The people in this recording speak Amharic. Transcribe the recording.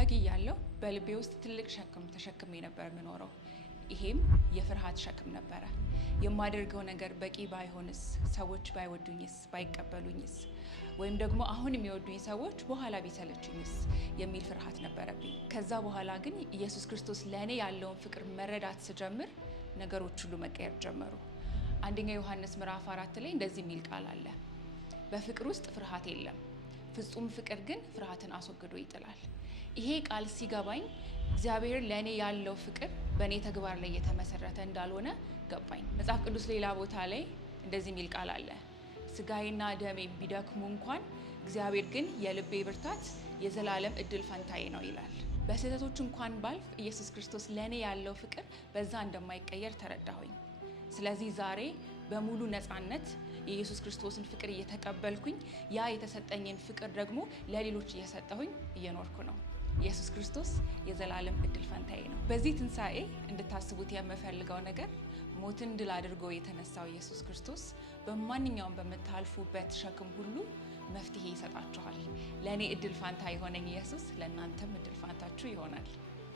ታዳጊ እያለሁ በልቤ ውስጥ ትልቅ ሸክም ተሸክሜ ነበር የምኖረው። ይሄም የፍርሃት ሸክም ነበረ። የማደርገው ነገር በቂ ባይሆንስ፣ ሰዎች ባይወዱኝስ፣ ባይቀበሉኝስ፣ ወይም ደግሞ አሁን የሚወዱኝ ሰዎች በኋላ ቢሰለቹኝስ የሚል ፍርሃት ነበረብኝ። ከዛ በኋላ ግን ኢየሱስ ክርስቶስ ለእኔ ያለውን ፍቅር መረዳት ስጀምር ነገሮች ሁሉ መቀየር ጀመሩ። አንደኛ ዮሐንስ ምዕራፍ 4 ላይ እንደዚህ የሚል ቃል አለ፣ በፍቅር ውስጥ ፍርሃት የለም፣ ፍጹም ፍቅር ግን ፍርሃትን አስወግዶ ይጥላል። ይሄ ቃል ሲገባኝ እግዚአብሔር ለእኔ ያለው ፍቅር በእኔ ተግባር ላይ የተመሰረተ እንዳልሆነ ገባኝ። መጽሐፍ ቅዱስ ሌላ ቦታ ላይ እንደዚህ የሚል ቃል አለ፣ ስጋዬና ደሜ ቢደክሙ እንኳን እግዚአብሔር ግን የልቤ ብርታት የዘላለም እድል ፈንታዬ ነው ይላል። በስህተቶች እንኳን ባልፍ ኢየሱስ ክርስቶስ ለእኔ ያለው ፍቅር በዛ እንደማይቀየር ተረዳሁኝ። ስለዚህ ዛሬ በሙሉ ነፃነት የኢየሱስ ክርስቶስን ፍቅር እየተቀበልኩኝ ያ የተሰጠኝን ፍቅር ደግሞ ለሌሎች እየሰጠሁኝ እየኖርኩ ነው። ኢየሱስ ክርስቶስ የዘላለም እድል ፈንታዬ ነው። በዚህ ትንሣኤ እንድታስቡት የምፈልገው ነገር ሞትን ድል አድርጎ የተነሳው ኢየሱስ ክርስቶስ በማንኛውም በምታልፉበት ሸክም ሁሉ መፍትሄ ይሰጣችኋል። ለእኔ እድል ፋንታ የሆነኝ ኢየሱስ ለእናንተም እድል ፋንታችሁ ይሆናል።